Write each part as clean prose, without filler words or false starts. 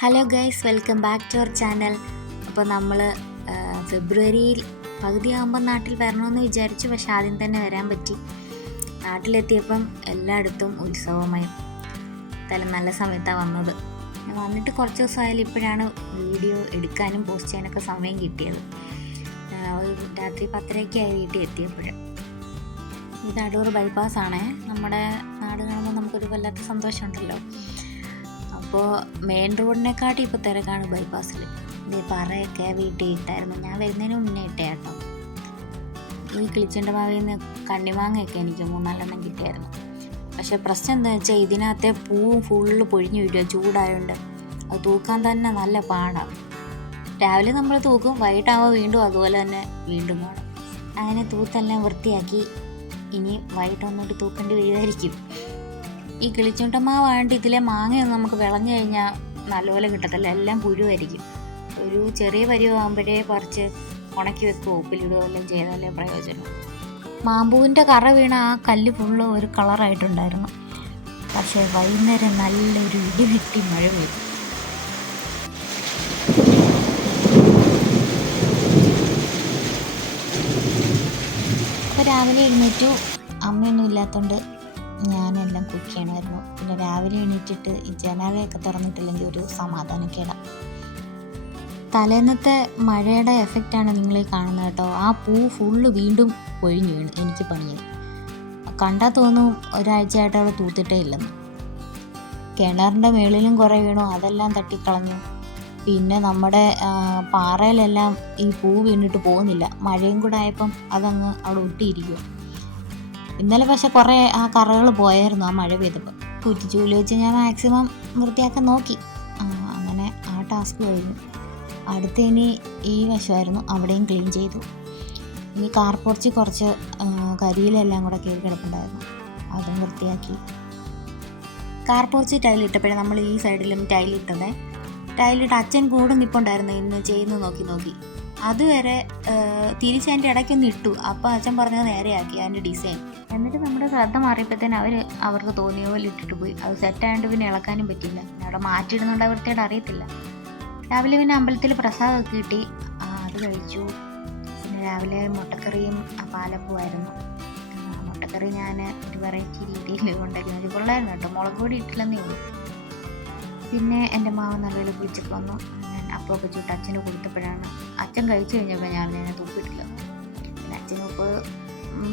Hello guys, welcome back to our channel. അപ്പോൾ നമ്മൾ ഫെബ്രുവരിയിൽ പകുതിയാകുമ്പോൾ നാട്ടിൽ വരണമെന്ന് വിചാരിച്ചു. പക്ഷെ ആദ്യം തന്നെ വരാൻ പറ്റി. നാട്ടിലെത്തിയപ്പം എല്ലായിടത്തും ഉത്സവമയം. എന്തായാലും നല്ല സമയത്താണ് വന്നത്. ഞാൻ വന്നിട്ട് കുറച്ച് ദിവസമായാലും ഇപ്പോഴാണ് വീഡിയോ എടുക്കാനും പോസ്റ്റ് ചെയ്യാനൊക്കെ സമയം കിട്ടിയത്. രാത്രി 10:30 വീട്ടിൽ എത്തിയപ്പോഴും. ഇത് അടൂർ ബൈപ്പാസാണേ. നമ്മുടെ നാട് കാണുമ്പോൾ നമുക്കൊരു വല്ലാത്ത സന്തോഷമുണ്ടല്ലോ. അപ്പോൾ മെയിൻ റോഡിനെക്കാട്ടി ഇപ്പോൾ തിരക്കാണ് ബൈപ്പാസിൽ. ഇത് പറയൊക്കെ വീട്ടിൽ ഇട്ടായിരുന്നു. ഞാൻ വരുന്നതിന് മുന്നേ ഇട്ടേ കേട്ടോ. ഈ കിളിച്ചുണ്ട മാവിൽ നിന്ന് കണ്ണിമാങ്ങയൊക്കെ എനിക്ക് 3-4 കിട്ടിയായിരുന്നു. പക്ഷേ പ്രശ്നം എന്താണെന്ന് വെച്ചാൽ ഇതിനകത്തെ പൂവും ഫുള്ള് പൊഴിഞ്ഞു വരിക. ചൂടായതുകൊണ്ട് അത് തൂക്കാൻ തന്നെ നല്ല പാടാണ്. രാവിലെ നമ്മൾ തൂക്കും, വൈകിട്ടാകുമ്പോൾ വീണ്ടും അതുപോലെ തന്നെ വീണ്ടും കാണും. അങ്ങനെ തൂത്തെല്ലാം വൃത്തിയാക്കി ഇനി വൈകിട്ടൊന്നുകൂടി തൂക്കേണ്ടി വരുമായിരിക്കും. ഈ കിളിച്ചുണ്ടമാവാണ്ട് ഇതിലെ മാങ്ങയൊന്നും നമുക്ക് വിളഞ്ഞു കഴിഞ്ഞാൽ നല്ലപോലെ കിട്ടത്തില്ല, എല്ലാം പുഴുവായിരിക്കും. ഒരു ചെറിയ പരിവാകുമ്പോഴേ പറിച്ച് ഉണക്കി വെക്കുകയോ ഉപ്പിലിടുകയോ എല്ലാം ചെയ്താലേ പ്രയോജനം. മാമ്പൂവിൻ്റെ കറ വീണ ആ കല്ല് ഫുള്ള് ഒരു കളറായിട്ടുണ്ടായിരുന്നു. പക്ഷേ വൈകുന്നേരം നല്ലൊരു ഇടിവെട്ടി മഴ പെയ്തു. അപ്പോൾ രാവിലെ എഴുന്നേറ്റു. അമ്മയൊന്നും ഇല്ലാത്തതുകൊണ്ട് ഞാനെല്ലാം കുക്ക് ചെയ്യണമായിരുന്നു. പിന്നെ രാവിലെ എണീറ്റിട്ട് ഈ ജനാലയൊക്കെ തുറന്നിട്ടില്ലെങ്കിൽ ഒരു സമാധാനക്കേടാണ്. തലേന്നത്തെ മഴയുടെ എഫക്റ്റാണ് നിങ്ങളീ കാണുന്നത് കേട്ടോ. ആ പൂ ഫുള്ള് വീണ്ടും പൊഴിഞ്ഞു വീണു. എനിക്ക് പണിയായി. കണ്ടാൽ തോന്നും ഒരാഴ്ചയായിട്ട് അവിടെ തൂത്തിട്ടേ ഇല്ലെന്ന്. കിണറിൻ്റെ മേളിലും കുറേ വീണു, അതെല്ലാം തട്ടിക്കളഞ്ഞു. പിന്നെ നമ്മുടെ പാറയിലെല്ലാം ഈ പൂ വീണിട്ട് പോകുന്നില്ല. മഴയും കൂടെ ആയപ്പം അതങ്ങ് അവിടെ ഒട്ടിയിരിക്കും. ഇന്നലെ പക്ഷെ കുറേ ആ കറകൾ പോയായിരുന്നു ആ മഴ പെയ്തപ്പോൾ. കുറ്റിച്ചൂല് വെച്ച് ഞാൻ മാക്സിമം വൃത്തിയാക്കാൻ നോക്കി. അങ്ങനെ ആ ടാസ്ക് കഴിഞ്ഞു. അടുത്ത് ഇനി ഈ വശമായിരുന്നു, അവിടെയും ക്ലീൻ ചെയ്തു. ഇനി കാർ പോർച്ച് കുറച്ച് കരിയിലെല്ലാം കൂടെ കീറി കിടപ്പുണ്ടായിരുന്നു, അതും വൃത്തിയാക്കി. കാർ പോർച്ച് ടൈലിട്ടപ്പോഴേ നമ്മൾ ഈ സൈഡിലും ടൈലിട്ടതേ. ടൈലിട്ട് അച്ഛൻ കൂടെ നിൽപ്പുണ്ടായിരുന്നു ഇന്ന് ചെയ്യുന്നത് നോക്കി. അതുവരെ തിരിച്ചതിൻ്റെ ഇടയ്ക്കൊന്ന് ഇട്ടു. അപ്പോൾ അച്ഛൻ പറഞ്ഞത് നേരെയാക്കി അതിൻ്റെ ഡിസൈൻ. എന്നിട്ട് നമ്മുടെ ശ്രദ്ധ മാറിയപ്പോഴത്തേന് അവർക്ക് തോന്നിയ പോലെ ഇട്ടിട്ട് പോയി. അത് സെറ്റായതുകൊണ്ട് പിന്നെ ഇളക്കാനും പറ്റില്ല. പിന്നെ അവിടെ മാറ്റിയിടുന്നുണ്ട്, വൃത്തിയായിട്ട് അറിയത്തില്ല. രാവിലെ പിന്നെ അമ്പലത്തിൽ പ്രസാദമൊക്കെ കിട്ടി, അത് കഴിച്ചു. പിന്നെ രാവിലെ മുട്ടക്കറിയും പാലപ്പുമായിരുന്നു. മുട്ടക്കറി ഞാൻ ഒരു വെറൈറ്റി രീതിയിൽ ഉണ്ടാക്കി കൊള്ളായിരുന്നു കേട്ടോ. മുളക് പൊടി ഇട്ടില്ലെന്നേ ഉള്ളൂ. പിന്നെ എൻ്റെ മാവ് നല്ലപോലെ കുളിച്ചിട്ട് വന്നു. ഞാൻ അപ്പമൊക്കെ ചുട്ട് അച്ഛന് കൊടുത്തപ്പോഴാണ് അച്ഛൻ കഴിച്ചു കഴിഞ്ഞപ്പോൾ ഞാൻ ഉപ്പിട്ടില്ല. പിന്നെ അച്ഛന് ഉപ്പ്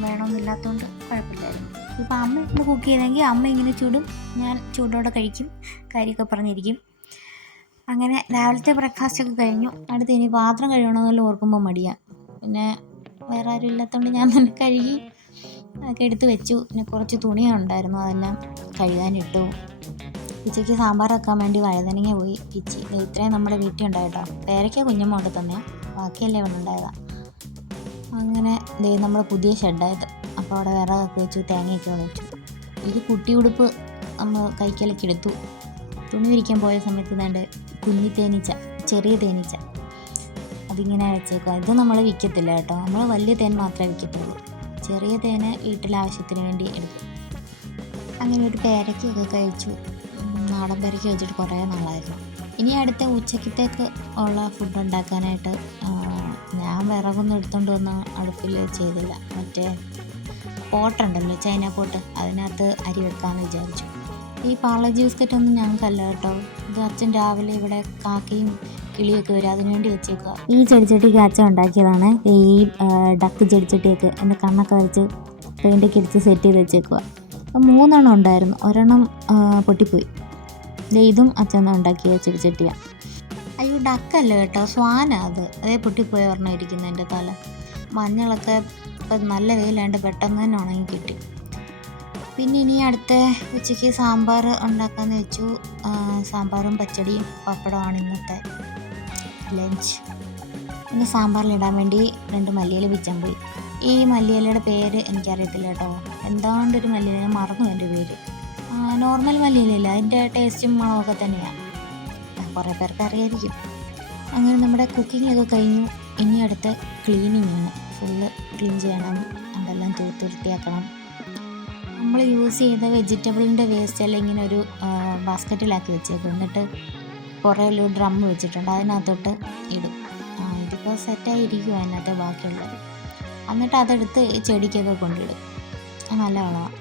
വേണമെന്നില്ലാത്തതുകൊണ്ട് കുഴപ്പമില്ലായിരുന്നു. ഇപ്പോൾ അമ്മ ഇന്ന് കുക്ക് ചെയ്തെങ്കിൽ അമ്മ ഇങ്ങനെ ചൂടും, ഞാൻ ചൂടോടെ കഴിക്കും, കാര്യമൊക്കെ പറഞ്ഞിരിക്കും. അങ്ങനെ രാവിലത്തെ ബ്രേക്ക്ഫാസ്റ്റൊക്കെ കഴിഞ്ഞു. അടുത്ത് ഇനി പാത്രം കഴുകണമെന്നല്ല ഓർക്കുമ്പോൾ മടിയാണ്. പിന്നെ വേറെ ആരും ഇല്ലാത്തതുകൊണ്ട് ഞാൻ തന്നെ കഴുകി ഒക്കെ എടുത്ത് വെച്ചു. പിന്നെ കുറച്ച് തുണിയുണ്ടായിരുന്നു, അതെല്ലാം കഴുകാനിട്ടു. ഉച്ചയ്ക്ക് സാമ്പാർ വെക്കാൻ വേണ്ടി വഴുതനങ്ങ പോയി പിച്ചി. ഇത്രയും നമ്മുടെ വീട്ടിൽ ഉണ്ടായിട്ടോ. പേരയ്ക്ക കുഞ്ഞമ്മ കൊണ്ട് തന്നെ, ബാക്കിയല്ലേ ഇവിടെ ഉണ്ടായതാണ്. അങ്ങനെ നമ്മുടെ പുതിയ ഷെഡായത്. അപ്പോൾ അവിടെ വിറകൊക്കെ വെച്ചു, തേങ്ങയൊക്കെ വെച്ചു. ഇത് കുട്ടി ഉടുപ്പ് നമ്മൾ കൈക്കലൊക്കെ എടുത്തു. തുണി വിരിക്കാൻ പോയ സമയത്ത് വേണ്ട കുഞ്ഞി തേനീച്ച, ചെറിയ തേനീച്ച, അതിങ്ങനെ വെച്ചേക്കുക. ഇത് നമ്മൾ വിൽക്കത്തില്ല കേട്ടോ. നമ്മൾ വലിയ തേൻ മാത്രമേ വിൽക്കത്തുള്ളൂ. ചെറിയ തേന് വീട്ടിലെ ആവശ്യത്തിന് വേണ്ടി എടുക്കും. അങ്ങനെ ഒരു പേരയ്ക്കൊക്കെ കഴിച്ചു. നാടൻ പേരയ്ക്ക് വെച്ചിട്ട് കുറേ നാളായിരുന്നു. ഇനി അടുത്ത ഉച്ചക്കത്തേക്ക് ഉള്ള ഫുഡ് ഉണ്ടാക്കാനായിട്ട് ഞാൻ വിറകൊന്നും എടുത്തുകൊണ്ട് വന്ന് അടുപ്പിൽ ചെയ്തില്ല. മറ്റേ പോട്ടുണ്ടല്ലോ, ചൈന പോട്ട്, അതിനകത്ത് അരി വെക്കാമെന്ന് വിചാരിച്ചു. ഈ പാർലജി ബിസ്ക്കറ്റൊന്നും ഞങ്ങൾക്കല്ല കേട്ടോ. ഇത് അച്ഛൻ രാവിലെ ഇവിടെ കാക്കയും കിളിയൊക്കെ വരും, അതിനുവേണ്ടി വെച്ചേക്കുക. ഈ ചെടിച്ചട്ടിക്ക് അച്ഛൻ ഉണ്ടാക്കിയതാണ്. ഈ ഡക്ക് ചെടിച്ചട്ടിയൊക്കെ എൻ്റെ കണ്ണൊക്കെ വരച്ച് പെയിൻ്റൊക്കെ അടിച്ച് സെറ്റ് ചെയ്ത് വെച്ചേക്കുക. 3 ഉണ്ടായിരുന്നു, ഒരെണ്ണം പൊട്ടിപ്പോയി. ഇതും അച്ഛൻ ഉണ്ടാക്കിയ ചെടിച്ചട്ടിയാണ്. അയ്യോ, ഡക്കല്ല കേട്ടോ, സ്വാനാണ് അത്. അതേ പൊട്ടിപ്പോയ ഒരെണ്ണം ഇരിക്കുന്നത് എൻ്റെ തല. മഞ്ഞളൊക്കെ ഇപ്പം നല്ല വെയിലാണ്ട് പെട്ടെന്ന് തന്നെ ഉണങ്ങി കിട്ടി. പിന്നെ ഇനി അടുത്ത ഉച്ചയ്ക്ക് സാമ്പാർ ഉണ്ടാക്കാമെന്ന് വെച്ചു. സാമ്പാറും പച്ചടിയും പപ്പടമാണ് ഇന്നത്തെ ലഞ്ച്. പിന്നെ സാമ്പാറിലിടാൻ വേണ്ടി 2 മല്ലിയില പിച്ചാൻ പോയി. ഈ മല്ലിയിലയുടെ പേര് എനിക്കറിയത്തില്ല കേട്ടോ. എന്താണ്ടൊരു മല്ലിയില, ഞാൻ മറന്നു എൻ്റെ പേര്. നോർമൽ മല്ലിയിലല്ല, അതിൻ്റെ ടേസ്റ്റും മണമൊക്കെ തന്നെയാണ്. കുറേ പേർക്ക് അറിയായിരിക്കും. അങ്ങനെ നമ്മുടെ കുക്കിങ്ങൊക്കെ കഴിഞ്ഞു. ഇനി അടുത്ത ക്ലീനിങ്ങാണ്. ഫുള്ള് ക്ലീൻ ചെയ്യണം, അതെല്ലാം തൂത്ത് വൃത്തിയാക്കണം. നമ്മൾ യൂസ് ചെയ്ത വെജിറ്റബിളിൻ്റെ വേസ്റ്റ് എല്ലാം ഇങ്ങനെ ഒരു ബാസ്ക്കറ്റിലാക്കി വെച്ചേക്കും. എന്നിട്ട് പുറകിലൊരു ഡ്രം വെച്ചിട്ടുണ്ട്, അതിനകത്തോട്ട് ഇടും. ഇതിപ്പോൾ സെറ്റായിരിക്കും അതിനകത്ത് ബാക്കിയുള്ളത്. എന്നിട്ട് അതെടുത്ത് ചെടിക്കൊക്കെ കൊണ്ടിടും. നല്ല വളമാണ്.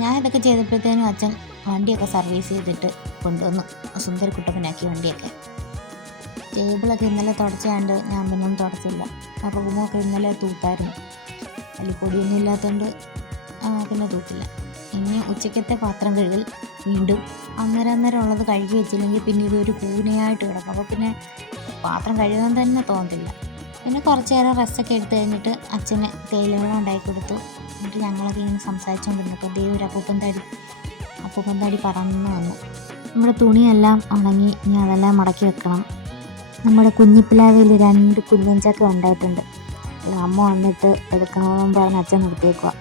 ഞാൻ ഇതൊക്കെ ചെയ്തപ്പോഴത്തേനും അച്ഛൻ വണ്ടിയൊക്കെ സർവീസ് ചെയ്തിട്ട് കൊണ്ടുവന്നു, സുന്ദരക്കുട്ടപ്പനാക്കി വണ്ടിയൊക്കെ. ടേബിളൊക്കെ ഇന്നലെ തുടച്ചാണ്ട് ഞാൻ പിന്നെ തുടച്ചില്ല. റൂമൊക്കെ ഇന്നലെ തൂത്തായിരുന്നു, അതിൽ പൊടിയൊന്നും ഇല്ലാത്തതുകൊണ്ട് പിന്നെ തൂക്കില്ല. ഇനി ഉച്ചക്കത്തെ പാത്രം കഴുകൽ വീണ്ടും അന്നേരം ഉള്ളത് കഴുകി വെച്ചില്ലെങ്കിൽ പിന്നെ ഇതൊരു പൂനയായിട്ട് കിടക്കും. അപ്പോൾ പിന്നെ പാത്രം കഴുകാൻ തന്നെ തോന്നത്തില്ല. പിന്നെ കുറച്ച് നേരം റെസ്റ്റൊക്കെ എടുത്ത് കഴിഞ്ഞിട്ട് അച്ഛന് തേയിലവെള്ളം ഉണ്ടാക്കി കൊടുത്തു. എന്നിട്ട് ഞങ്ങളൊക്കെ ഇങ്ങനെ സംസാരിച്ചുകൊണ്ടിരുന്നപ്പോൾ ഒരു അപ്പൂപ്പൻ താടി പറന്ന് വന്നു. നമ്മുടെ തുണിയെല്ലാം ഉണങ്ങി, ഇനി അതെല്ലാം മടക്കി വെക്കണം. നമ്മുടെ കുഞ്ഞിപ്പിലാവിൽ 2 കുഞ്ഞഞ്ചക്ക ഉണ്ടായിട്ടുണ്ട്. അമ്മ വന്നിട്ട് എടുക്കണമെന്ന് പറഞ്ഞ് അച്ഛൻ നിർത്തിയേക്കുക.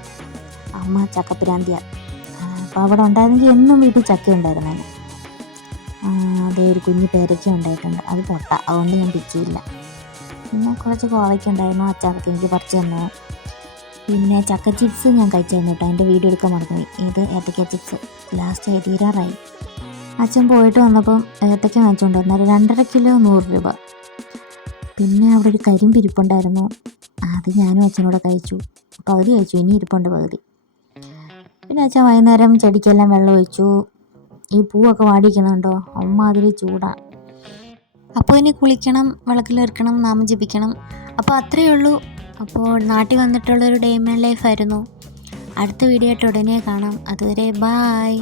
അമ്മ ചക്കപ്പിരാന്തിയാണ്. അപ്പോൾ അവിടെ ഉണ്ടായിരുന്നെങ്കിൽ എന്നും വീട്ടിൽ ചക്ക ഉണ്ടായിരുന്നേനെ. അതേ ഒരു കുഞ്ഞ് പേരയ്ക്ക ഉണ്ടായിട്ടുണ്ട്, അത് പൊട്ട, അതുകൊണ്ട് ഞാൻ പിച്ചിയില്ല. പിന്നെ കുറച്ച് കോവയ്ക്ക ഉണ്ടായിരുന്നു, അച്ചാറൊക്കെ എനിക്ക് പറിച്ച് തന്നു. പിന്നെ ചക്ക ചിപ്സ് ഞാൻ കഴിച്ചായിരുന്നു കേട്ടോ, അതിൻ്റെ വീഡിയോ എടുക്കാൻ മറന്നുപോയി. ഇത് ഏത്തക്ക ചിപ്സ് ലാസ്റ്റ് തീരാറായി. അച്ഛൻ പോയിട്ട് വന്നപ്പം ഏത്തക്ക വാങ്ങിച്ചുകൊണ്ട് വന്നാൽ 2.5 കിലോ 100 രൂപ. പിന്നെ അവിടെ ഒരു കരിമ്പിരിപ്പുണ്ടായിരുന്നു, അത് ഞാനും അച്ഛനോടെ കഴിച്ചു. പകുതി കഴിച്ചു, ഇനി ഇരിപ്പുണ്ട് പകുതി. പിന്നെ അച്ഛൻ വൈകുന്നേരം ചെടിക്കെല്ലാം വെള്ളം ഒഴിച്ചു. ഈ പൂവൊക്കെ വാടിക്കുന്നുണ്ടോ, അമ്മാതിരി ചൂടാണ്. അപ്പോൾ ഇനി കുളിക്കണം, വിളക്കിലെടുക്കണം, നാമം ജപിക്കണം. അപ്പോൾ അത്രയേ ഉള്ളൂ. അപ്പോൾ നാട്ടിൽ വന്നിട്ടുള്ളൊരു ഡേ ഇൻ മൈ ലൈഫ് ആയിരുന്നു. അടുത്ത വീഡിയോ ആയിട്ട് ഉടനെ കാണാം. അതുവരെ ബായ്.